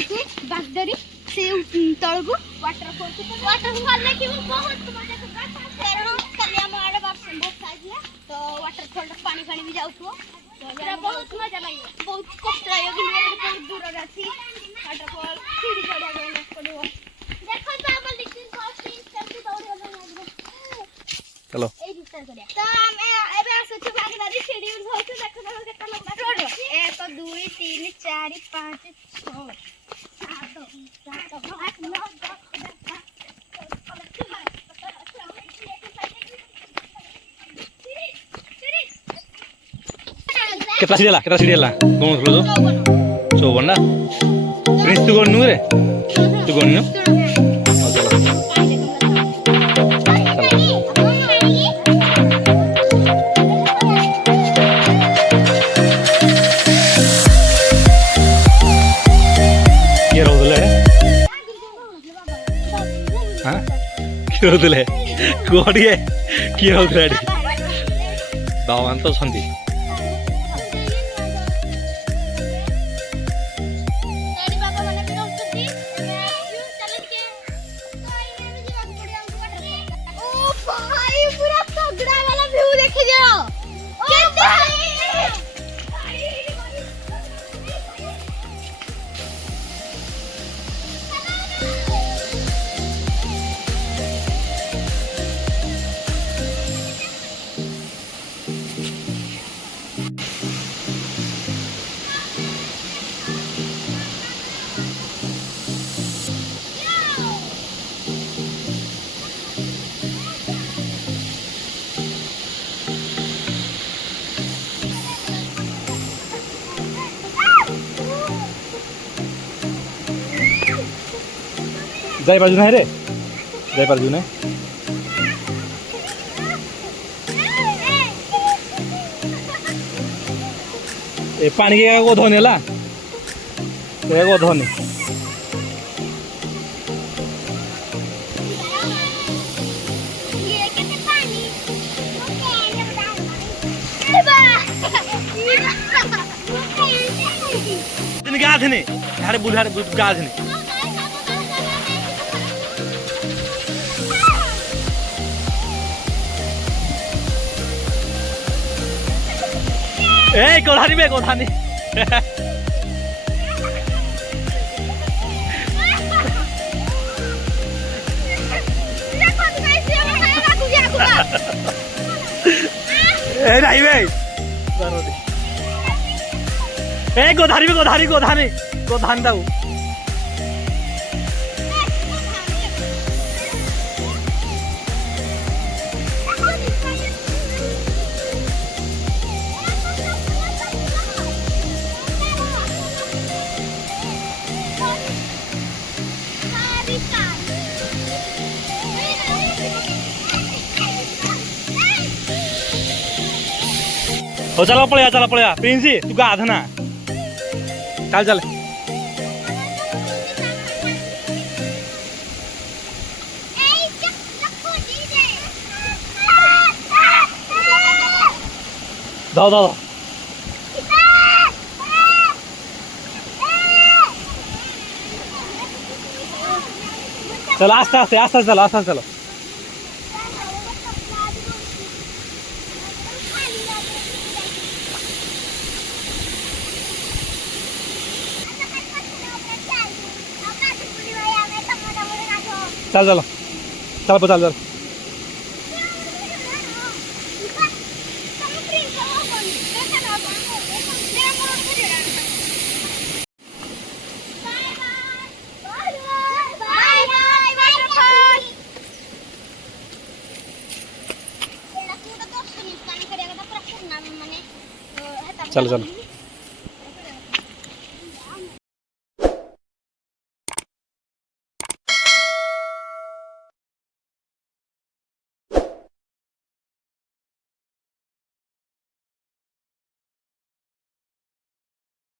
ଯାଇଛୁ ବାଗଦରି ସେ ତଳକୁ ୱାଟରଫଲ୍ ଦେଖିବୁ ବହୁତ ମଜା କାରଣ କାଲି ଆମ ଆଡ଼େ ବର୍ଷା ହେଇଥିଲା ତ ୱାଟରଫଲ୍ ପାଣି ପାଣି ବି ଯାଉଥିବ ବହୁତ ମଜା ଲାଗିବ ବହୁତ କଷ୍ଟ ଲାଗିବ କିନ୍ତୁ ବହୁତ ଦୂରରେ ଅଛି ୱାଟରଫଲ୍ ସିଡ଼ି ଚଢ଼ିବା ପାଇଁ ପଡ଼ିବ ଦେଖନ୍ତୁ ଆମ चलो तो ଆମେ ଏବେ ଆସୁଛୁ ବାଗଦରି ସିଡ଼ି ଉଠଉଛୁ ଦେଖନ୍ତୁ କେତେ ଲମ୍ବା road 1 2 3 4 5 6 7 8 9 kita sini lah ngomong dulu tuh coba na prince tuh gonu re tuh gonu किए होते कौड़िए किए होते दावान तो छंदी जाई बाजू नहीं रे जाई बाजू नहीं ए पानी के को धोने ला ए को धोने दिन गाथ ने हारे बुढ़ारे गाथ ने ए गोधानी में गोधानी ए नहीं भाई ए गोधानी में गोधानी गोधानी गोधान दाऊ हो चलो पड़ेगा प्रिंसी तू गाध ना चल चल दो दो चलो आस्ते आस्ते आस्ते चलो आस्ते चलो चल चलो चल चल चल चलो चलो